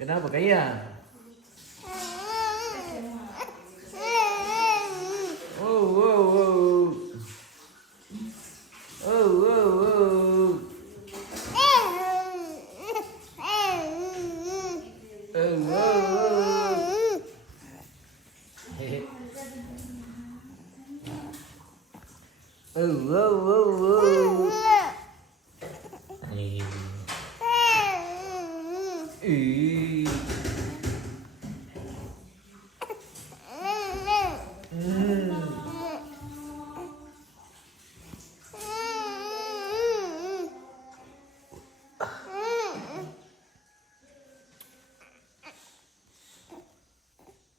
Kenapa kaya? Oh, oh, oh. Oh, oh, oh. Oh, oh, oh. Hehe. Oh, oh, oh, oh. Ih. Ih. Hmm.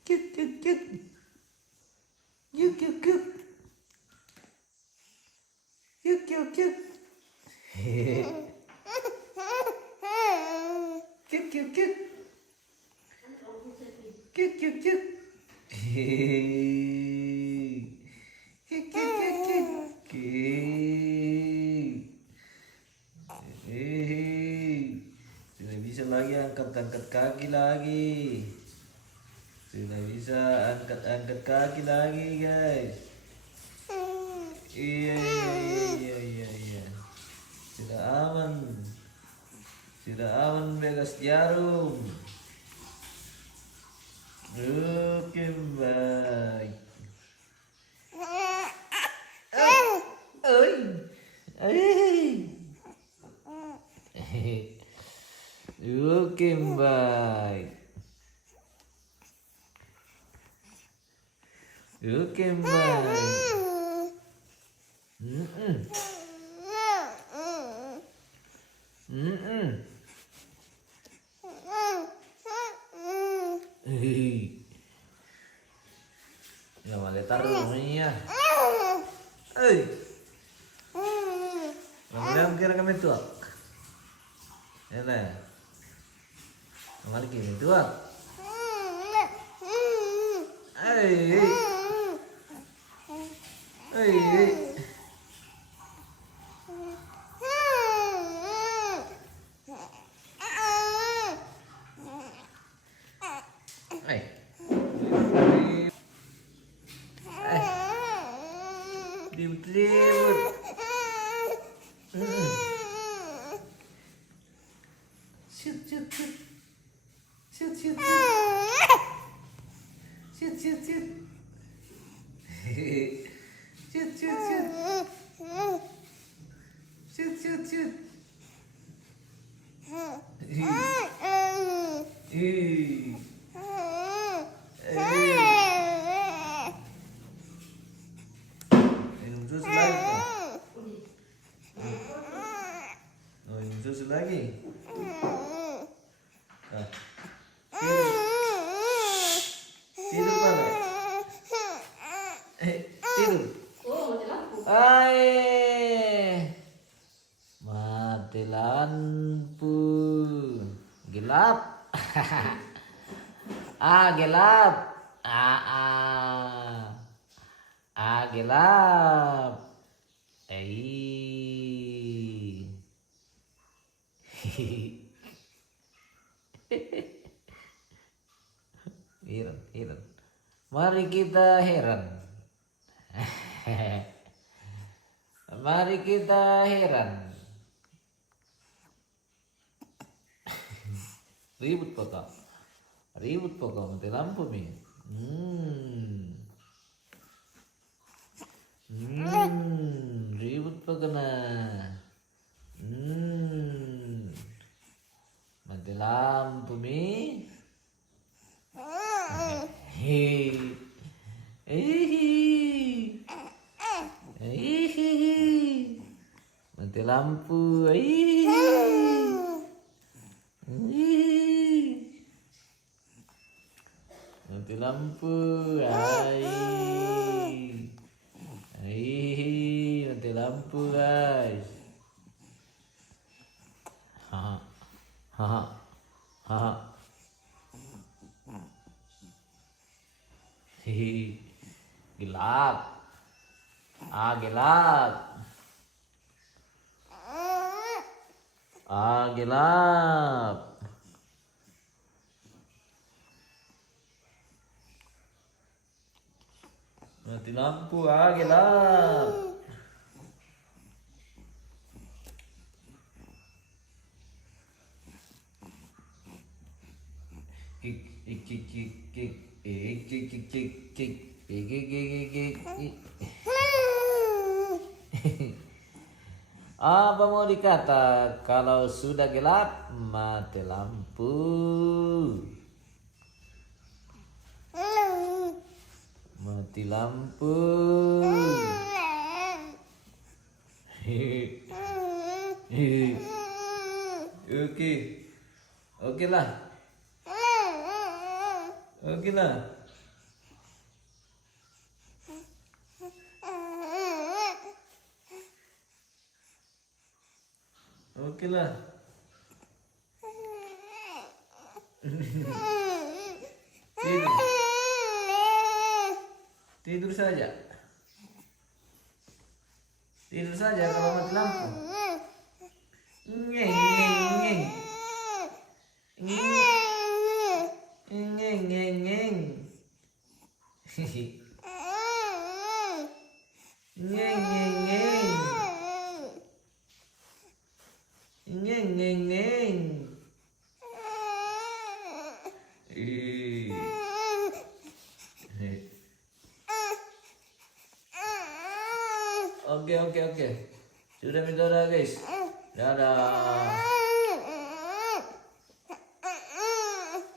Cuk, cuk, cuk. Cuk, cuk, cuk. Cuk, cuk, cuk. Hehe. Cuk, cuk, cuk. Cuk, cuk, cuk. Hehe. Cuk, cuk, cuk, cuk. Hehe. Tidak bisa lagi angkat-angkat kaki lagi. Tidak bisa angkat-angkat kaki lagi, guys. Iya, iya, iya, iya, iya. Sudah aman. Sudah aman bekas jarum. Oke, baik. Oi. Oke, baik. Oke, baik. Mm-mm. Mm-mm. Hei. Ya boleh taruh rumahnya. Hei. Kamu kira kami tua? Ya lah. Kamu kira tua? Hei. Hei. Hei. Ribut-ribut. Shoot, shoot, shoot. Shoot, shoot, shoot. Shoot, shoot, shoot. Shoot, shoot, shoot. Shoot, shoot, shoot. Ih. Minum susu lagi. Oh, minum susu lagi. Ah. Tidur. Tidur mana? Tidur. Hai. Mati lampu. Gelap. Gelap. Gelap. Heran, heran. Mari kita heran. Mari kita heran. Ribut pokok. Ribut pokok mati lampu mi. Ribut pokok nah. Mati lampu mi. Hei. Mati lampu. Mati lampu. Mati lampu, guys. Haha. Haha. Haha. Hihi. Gelap. Gelap. Gelap. Mati lampu, gelap. Kik, ik, kik, kik, kik, ik, kik, kik, kik, kik, ik, kik, kik, kik, kik. Apa mau dikata kalau sudah gelap mati lampu? Mati lampu. Oke. Oke lah. Oke lah. Oke lah. Tidur. Tidur saja. Tidur saja kalau mati lampu. Ngeng ngeng ngeng. Ngeng ngeng ngeng ngeng. Ngeng ngeng ngeng. Ngeng ngeng ngeng. Oke. Sudah minta guys. Dadah.